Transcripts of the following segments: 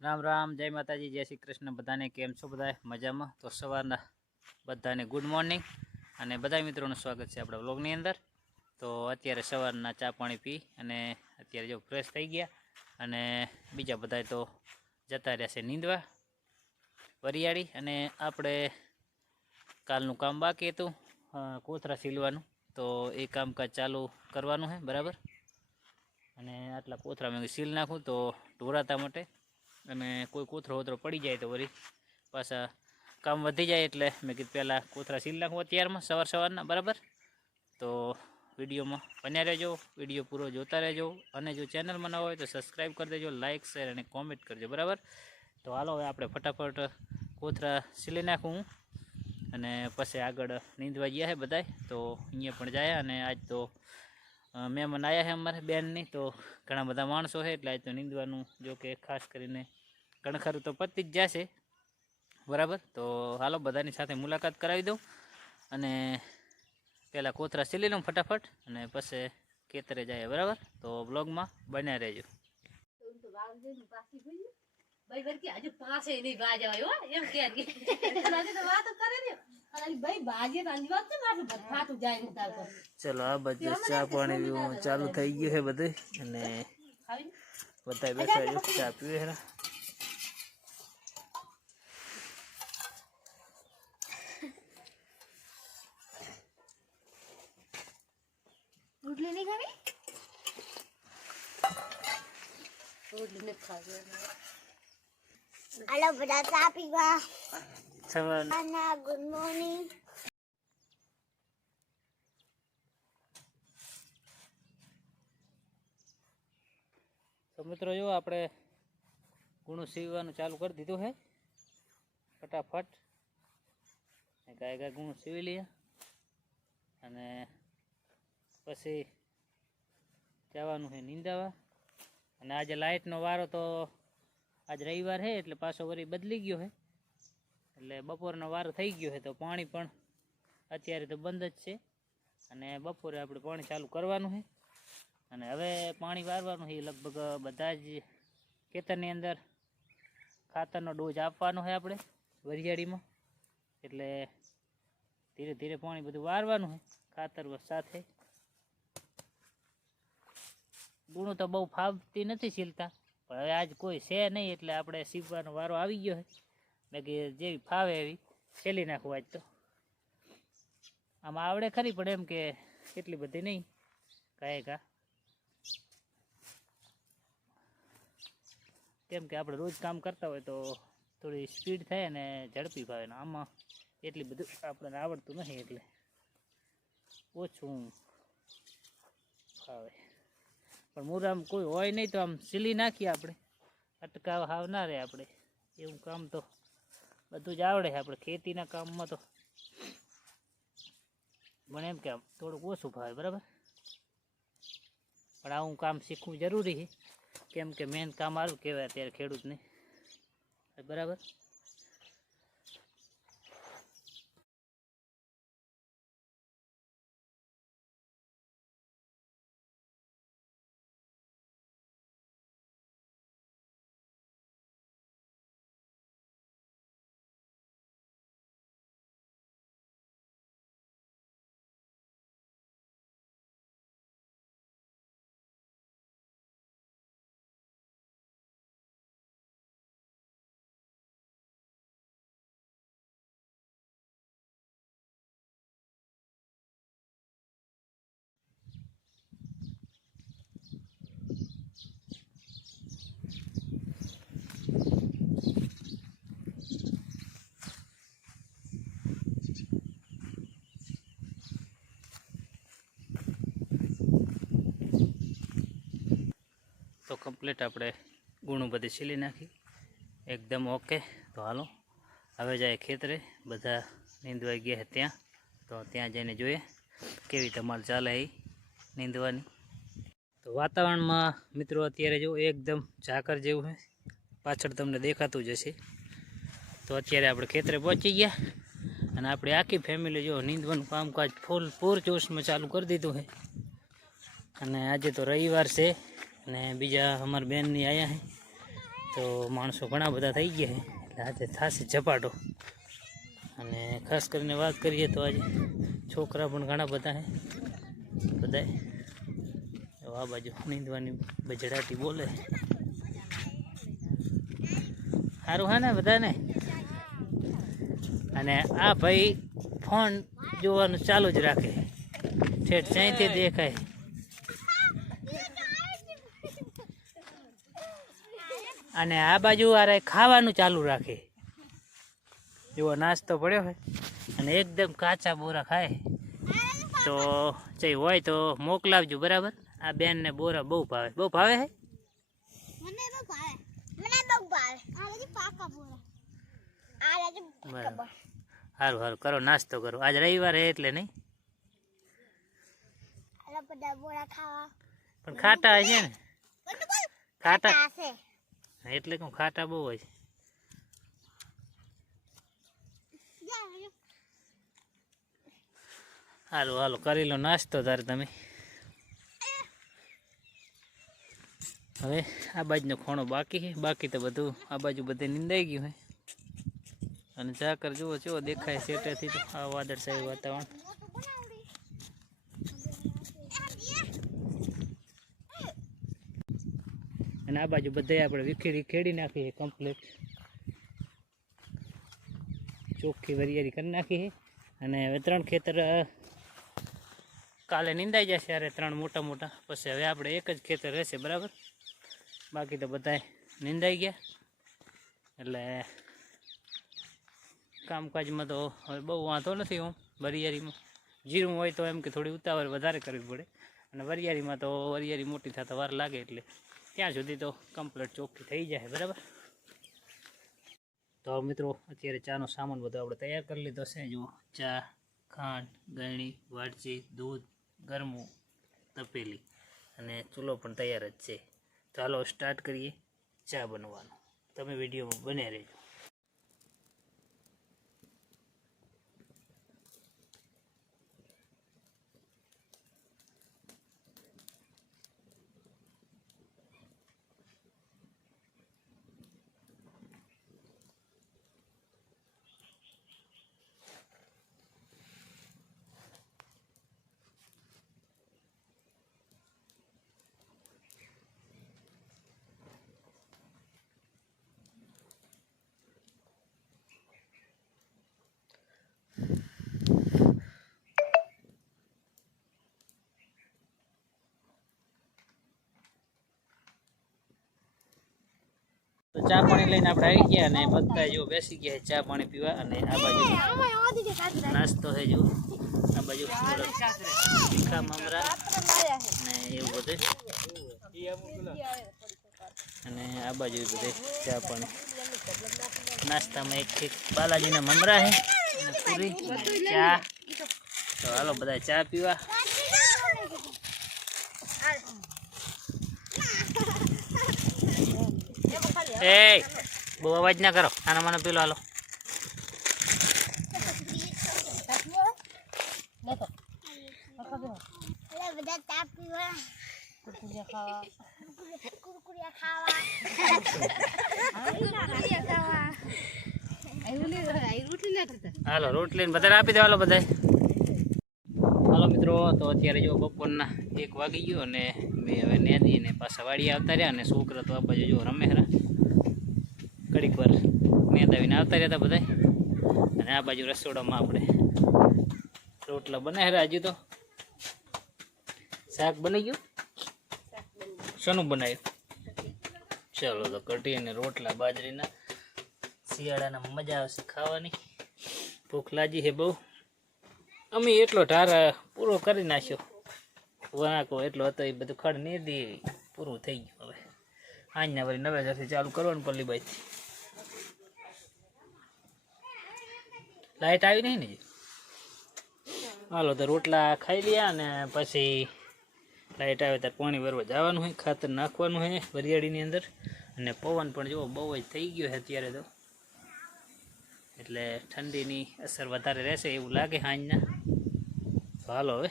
રામ રામ, જય માતાજી, જય શ્રી કૃષ્ણ. બધાને કેમ છો બધા મજામાં? તો સવારના બધાને ગુડ મોર્નિંગ અને બધા મિત્રોનું સ્વાગત છે આપણા વ્લોગની અંદર. તો અત્યારે સવારના ચા પાણી પી અને અત્યારે જો ફ્રેશ થઈ ગયા અને બીજા બધા તો જતા રહ્યા છે નીંદવા. વરિયાળી અને આપણે કાલનું કામ બાકી હતું કોથરા સીલવાનું. તો એ કામકાજ ચાલુ કરવાનું છે બરાબર? અને આટલા કોથરા મેં સીલ નાખું તો ઢોરાતા માટે અને કોઈ કોથરો વોથળો પડી જાય તો વળી પાછા કામ વધી જાય એટલે મેં કીધું પહેલાં કોથરા સીલ નાખું અત્યારમાં સવાર સવારના, બરાબર? તો વિડીયોમાં. બન્યા રહેજો, વીડિયો પૂરો જોતા રહેજો. અને જો ચેનલમાં ન હોય તો સબસ્ક્રાઈબ કરી દેજો લાઇક શેર અને કોમેન્ટ કરજો, બરાબર? તો હાલો, હવે આપણે ફટાફટ કોથરા સીલી નાખું હું. અને પછી આગળ નીંદવા ગયા છે બધાય. તો અહીંયા પણ જાય અને આજ તો મહેમાન આવ્યા છે અમારે બેનની. તો ઘણા બધા માણસો છે એટલે આજ તો નીંદવાનું જો કે ખાસ કરીને કણખરું તો પતી જ જશે. બરાબર? તો હાલો, બધાની સાથે મુલાકાત કરાવી દઉં. અને પહેલાં કોથરા સીલી લઉં ફટાફટ અને પછી ખેતરે જાય બરાબર? તો બ્લોગમાં બન્યા રહેજો. ચલો આ બધું ચા પાણી ચાલુ થઈ ગયું છે બધે. અને બધા બેઠા છે ચા પીવે રોટલી નહીં ખાવી રોટલી નથી ખાવી. હાલો બધા ચા પીવા સવાર ગુડ મોર્નિંગ તો મિત્રો જો આપણે ગુણું સીવવાનું ચાલુ કરી દીધું છે ફટાફટ. ગાય ગાય ગુણું સીવી લઈએ. અને પછી જવાનું છે નીંદાવા. અને આજે લાઇટનો વારો તો આજ રવિવાર છે, એટલે પાછો વળી બદલી ગયો છે. એટલે બપોરનો વારો થઈ ગયો છે, તો પાણી પણ અત્યારે તો બંધ જ છે. અને બપોરે આપણે પાણી ચાલુ કરવાનું છે. અને હવે પાણી વારવાનું છે લગભગ બધા જ ખેતરની અંદર ખાતરનો ડોઝ આપવાનો છે આપણે વરિયાળીમાં. એટલે ધીરે ધીરે પાણી બધું વારવાનું છે, ખાતર સાથે. ગુણું તો બહુ ફાવતી નથી સીલતા પણ હવે આજ કોઈ છે નહીં એટલે આપણે સીવવાનો વારો આવી ગયો છે. બાકી જેવી ફાવે એવી સેલી નાખવું આજ તો. આમાં આવડે ખરી પણ એમ કે એટલી બધી નહીં. કાંઈ કા. કેમ કે આપણે રોજ કામ કરતા હોય તો થોડી સ્પીડ થાય અને ઝડપી ભાવે ને આમાં એટલી બધું આપણને આવડતું નથી એટલે ઓછું ફાવે. પણ મૂરામ કોઈ હોય નહીં તો આમ સીલી નાખીએ આપણે. અટકાવ હાવ ના રહે આપણે. એવું કામ તો બધું જ આવડે આપણે ખેતીના કામમાં તો. મને એમ કે આમ થોડુંક ઓછું ભાવે, બરાબર? પણ આવું કામ શીખવું જરૂરી છે. કેમ કે મેન કામ સારું કહેવાય, અત્યારે ખેડૂતને. બરાબર? તો કમ્પ્લીટ આપણે ગુણું બધી છીલી નાખી. એકદમ ઓકે તો હાલો, હવે જાય ખેતરે. બધા નીંદવાઈ ગયા ત્યાં. તો ત્યાં જઈને જોઈએ કેવી તમારે ચાલે એ નીંદવાની. તો વાતાવરણમાં મિત્રો અત્યારે જો એકદમ ઝાકર જેવું છે. પાછળ તમને દેખાતું જ હશે. તો અત્યારે આપણે ખેતરે પહોંચી ગયા. અને આપણી આખી ફેમિલી જો નીંદવાનું કામકાજ ફૂલ પૂર જોશમાં ચાલુ કરી દીધું છે. અને આજે તો રવિવાર છે. અને બીજા અમારા બેનની આવ્યા છે તો માણસો ઘણા બધા થઈ ગયા છે એટલે આજે થશે ઝપાટો. અને ખાસ કરીને વાત કરીએ તો આજે છોકરા પણ ઘણા બધા છે બધા આ બાજુ નીંદવાની બજડાટી બોલે. સારું હા ને બધાને? અને આ ભાઈ ફોન જોવાનું ચાલુ જ રાખે. ઠેઠ ચાઈથી દેખાય. અને આ બાજુ આરે ખાવાનું ચાલુ રાખે. એવો નાસ્તો પડ્યો હોય. અને એકદમ કાચા બોરા ખાય. તો ચઈ હોય તો મોકલાવજો બરાબર? આ બેનને બોરા બહુ ભાવે. બહુ ભાવે હે? સારું સારું કરો નાસ્તો કરો. આજ રવિવાર હે એટલે નહીં? પણ ખાટા છે ને? ખાટા? એટલે કે ખાટા બહુ હોય હાલો હાલો, કરી લો નાસ્તો તારે તમે. હવે આ બાજુનો ખોણો બાકી છે. બાકી તો બધું આ બાજુ બધે નિંદાઈ ગયું હોય અને ઝાકર જુઓ જુઓ, દેખાય સેટેથી આ વાદળછાયું વાતાવરણ. અને આ બાજુ બધા આપણે વિખેરી ખેડી નાખી છે કમ્પ્લીટ ચોખ્ખી વરિયારી કરી નાખી છે. અને હવે ત્રણ ખેતર કાલે નિંદાઈ જશે અરે ત્રણ મોટા મોટા. પછી હવે આપણે એક જ ખેતર રહેશે, બરાબર? બાકી તો બધા નિંદાઈ ગયા. એટલે કામકાજમાં તો હવે બહુ વાંધો નથી હું વરિયારીમાં જીરું હોય તો એમ કે થોડી ઉતાવળ વધારે કરવી પડે. અને વરિયારીમાં તો વરિયારી મોટી થતા વાર લાગે એટલે. ત્યાં સુધી તો કમ્પ્લીટ ચોખ્ખી થઈ જાય, બરાબર? તો મિત્રો, અત્યારે ચાનો સામાન બધો આપણે તૈયાર કરી લીધો છે. જુઓ, ચા, ખાંડ ગળણી વાટકી દૂધ, ગરમું, તપેલી અને ચૂલો પણ તૈયાર જ છે. ચાલો સ્ટાર્ટ કરીએ ચા બનવાનું. તમે વિડીયોમાં બને રહેજો. તો ચા પાણી લઈને આપણે આવી ગયા અને બધા જો બેસી ગયા ચા પાણી પીવા અને આ બાજુ નાસ્તો છે જો. આ બાજુ તીખા મમરા અને એવું બધે. અને આ બાજુ બધે ચા પાણી. નાસ્તામાં એક એક બાલાજીના મમરા છે અને પૂરી ચા. તો હાલો બધા ચા પીવા. એ બહુ અવાજ ના કરો. આના મને પેલો હાલો. હાલો, રોટલી ને બધા આપી દો હાલો બધા હાલો મિત્રો, તો અત્યારે જો બપોરના એક વાગી ગયો અને મેં હવે નેદી ને પાછા વાડી આવતા રહ્યા અને છોકરા તો આપવા જો રમે ખરા ઘડીક વાર દાવીને આવતા રહ્યા હતા બધા અને આ બાજુ રસોડામાં આપણે રોટલા બનાવ્યા હજુ તો. શાક બની ગયું? શાનું બનાવ્યું? ચાલો તો કઢી અને રોટલા બાજરીના શિયાળાના મજા આવશે ખાવાની. ભૂખ લાગી છે બહુ. અમે એટલો ઢાર પૂરો કરી નાખ્યો. વણાકો એટલો હતો એ બધું ખડ નહીં દે પૂરું થઈ ગયું હવે. આજના વળી નવે ચાલુ કરવાનું પલ્લીબાઈથી. લાઈટ આવી નહીં ને હાલો, તો રોટલા ખાઈ લ્યા અને પછી લાઇટ આવે ત્યારે પાણી ભરવા જવાનું હોય ખાતર નાખવાનું હોય વરિયાળીની અંદર. અને પવન પણ જુઓ, બહુ જ થઈ ગયો છે અત્યારે તો. એટલે ઠંડીની અસર વધારે રહેશે એવું લાગે સાંજના તો હાલો હવે,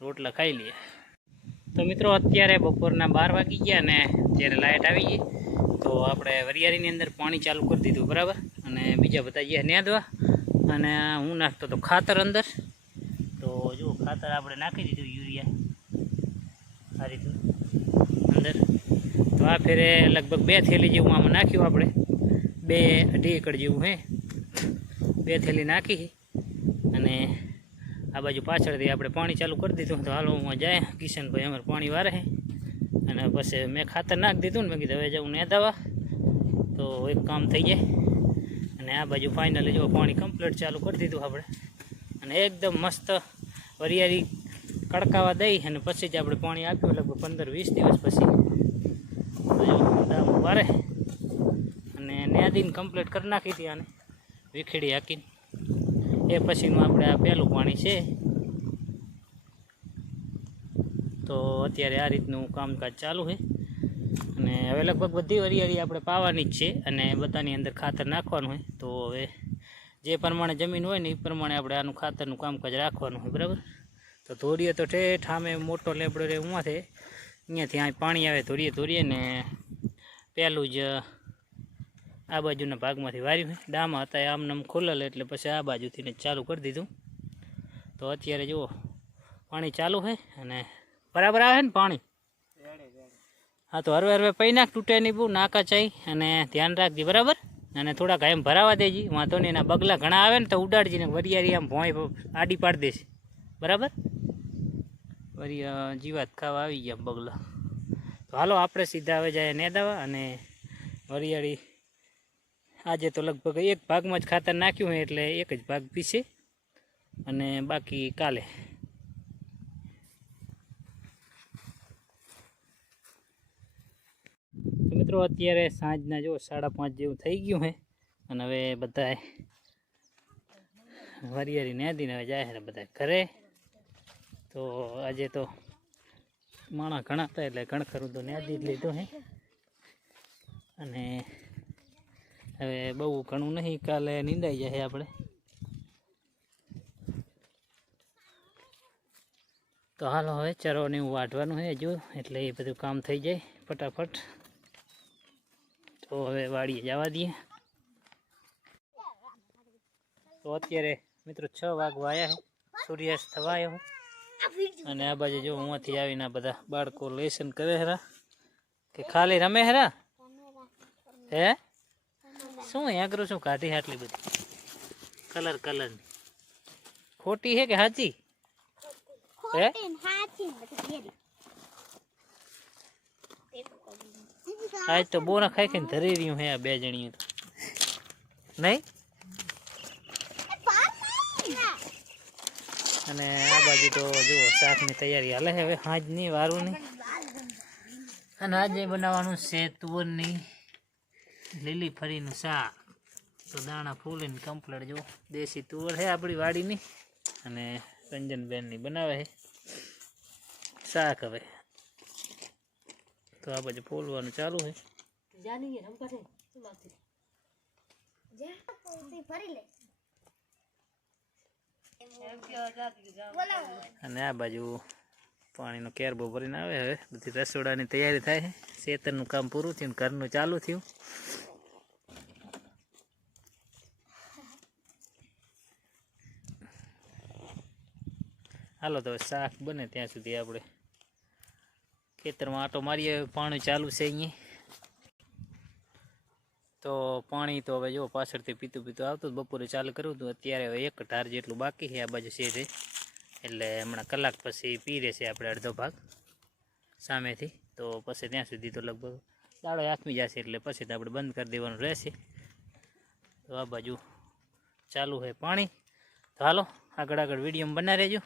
રોટલા ખાઈ લઈએ. તો મિત્રો, અત્યારે બપોરના બાર વાગી ગયા ને અત્યારે લાઇટ આવી ગઈ. તો આપણે વરિયાળીની અંદર પાણી ચાલુ કરી દીધું, બરાબર? અને બીજા બધા ગયા ન્યાદવા અને હું નાખતો તો ખાતર અંદર. તો જો ખાતર આપણે નાખી દીધું, યુરિયા. આ રીતનું. અંદર. તો આ ફેરે લગભગ બે થેલી જેવું આમાં નાખ્યું આપણે. બે અઢી એકર જેવું હે. બે થેલી નાખી અને આ બાજુ પાછળથી આપણે પાણી ચાલુ કરી દીધું તો હાલો, હું જાય. કિશનભાઈ અમારે પાણી વારે અને પછી મેં ખાતર નાખી દીધું ને, મેં કીધું હવે જાઉં નેદાવા તો એક કામ થઈ જાય. અને આ બાજુ ફાઇનલી જો પાણી કમ્પ્લીટ ચાલુ કરી દીધું આપણે. અને એકદમ મસ્ત વરિયાળી કડકાવા દઈ અને પછી જ આપણે પાણી આપ્યું લગભગ પંદર વીસ દિવસ પછી. જો વારે અને ન્યાદીને કમ્પ્લીટ કરી નાખી હતી આને, વિખેડી હાકીને. એ પછીનું આપણે આ પહેલું પાણી છે. તો અત્યારે આ રીતનું કામકાજ ચાલુ છે. અને હવે લગભગ બધી વરિયાળી આપણે પાવાની જ છે અને બધાની અંદર ખાતર નાખવાનું હોય તો હવે જે પ્રમાણે જમીન હોય ને એ પ્રમાણે આપણે આનું ખાતરનું કામકાજ રાખવાનું હોય, બરાબર? તો ધોરીએ તો ઠેઠ આમે મોટો લેબડો રે ઉમાંથી અહીંયાથી અહીં પાણી આવે ધોરીએ ધોરીએ ને પહેલું જ આ બાજુના ભાગમાંથી વાર્યું હોય. ડામાં હતા આમ નામ ખુલ્લેલ એટલે પછી આ બાજુથી ને ચાલુ કરી દીધું. તો અત્યારે જુઓ, પાણી ચાલુ છે અને બરાબર આવે ને પાણી? હા, તો હરવે હરવે પૈ નાખ તૂટે નહીં બહુ, નાકા ચાઈ. અને ધ્યાન રાખજે, બરાબર? અને થોડાક એમ ભરાવા દેજી, વાંધો નહીં. એના બગલા ઘણા આવે ને, તો ઉડાડજી ને વરિયારી આમ ભોંય આડી પાડી દેશે. બરાબર? વરિયા, જીવાત ખાવા આવી ગયા બગલા. તો હાલો, આપણે સીધા હવે જાય નેદાવા અને વરિયાળી આજે તો લગભગ એક ભાગમાં જ ખાતર નાખ્યું હોય એટલે એક જ ભાગ પીશે. અને બાકી કાલે. મિત્રો, અત્યારે સાંજના જો સાડા પાંચ જેવું થઈ ગયું હે. અને હવે બધાએ વરિયારી નેદીને હવે જાય ને બધા ઘરે. તો આજે તો માણા ઘણા હતા એટલે ઘણખરું તો નેદી જ લીધું હે. અને હવે બહુ ઘણું નહીં, કાલે નીંદાઈ જાય આપણે. તો હાલો હવે ચરોને એવું વાઢવાનું છે જો એટલે એ બધું કામ થઈ જાય ફટાફટ. તો હવે વાડીએ જવા દઈએ. તો અત્યારે મિત્રો છ વાગવા આવ્યા છે સૂર્યાસ્ત થવા આવ્યો છે અને આ બાજુ જો ઉમાંથી આવીને આ બધા બાળકો લેસન કરે હરા કે ખાલી રમે હરા હે? શું આકરું શું કાઢી આટલી બધી? Colour colour. ખોટી હે કે સાચી હે ખોટી ને હાચી ને બધી ભેરી. આજ તો બોરા ખાઈ ખાઈને ધરી રહ્યું હે આ બે જણીએ તો. નહીં. અને આ બાજુ તો જુઓ, શાકની તૈયારી હાલે હવે સાંજની વારું નહીં અને આજે બનાવવાનું છે તુવરની લીલી ફરીનું શાક. તો દાણા ફૂલીને કમ્પ્લેટ જુઓ. દેશી તુવર છે આપણી વાડીની. અને રંજનબેનની બનાવે છે. શાક હવે. તો આ બાજુ ફૂલવાનું ચાલુ છે. શું જા, ભરી લે. અને આ બાજુ પાણીનો કેરબો ભરીને આવે હવે. બધી રસોડાની તૈયારી થાય છે. શેતરનું કામ પૂરું થયું ને ઘરનું ચાલુ થયું. હાલો તો હવે શાક બને ત્યાં સુધી આપણે. ખેતરમાં આટો મારીએ પાણી ચાલુ છે અહીંયા. તો પાણી તો હવે જો પાછળથી પીતું પીતું આવતું, બપોરે ચાલુ કર્યું હતું, અત્યારે હવે એક ઢાર જેટલું બાકી છે, આ બાજુ છે એટલે હમણાં કલાક પછી પી રહેશે આપણે અડધો ભાગ સામેથી. તો પછી ત્યાં સુધી તો લગભગ દાડો આથમી જશે, એટલે પછી તો આપણે બંધ કરી દેવાનું રહેશે. તો આ બાજુ ચાલુ છે પાણી. તો હાલો, આગળ આગળ વીડિયો બનાવી રહેજો.